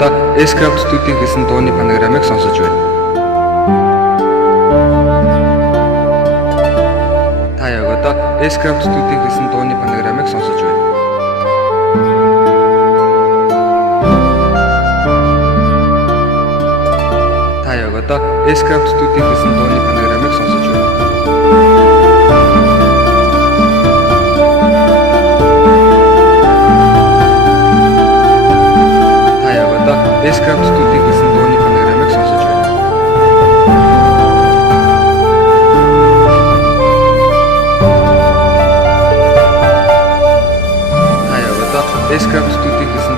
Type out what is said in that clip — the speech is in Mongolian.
одоо S-Craft студийн хийсэн дууны панограмыг сонсож байна. Та яг одоо S-Craft студийн хийсэн дууны панограмыг сонсож байна. Та яг одоо S-Craft студийн хийсэн дууны панограмыг сонсож байна. S-Craft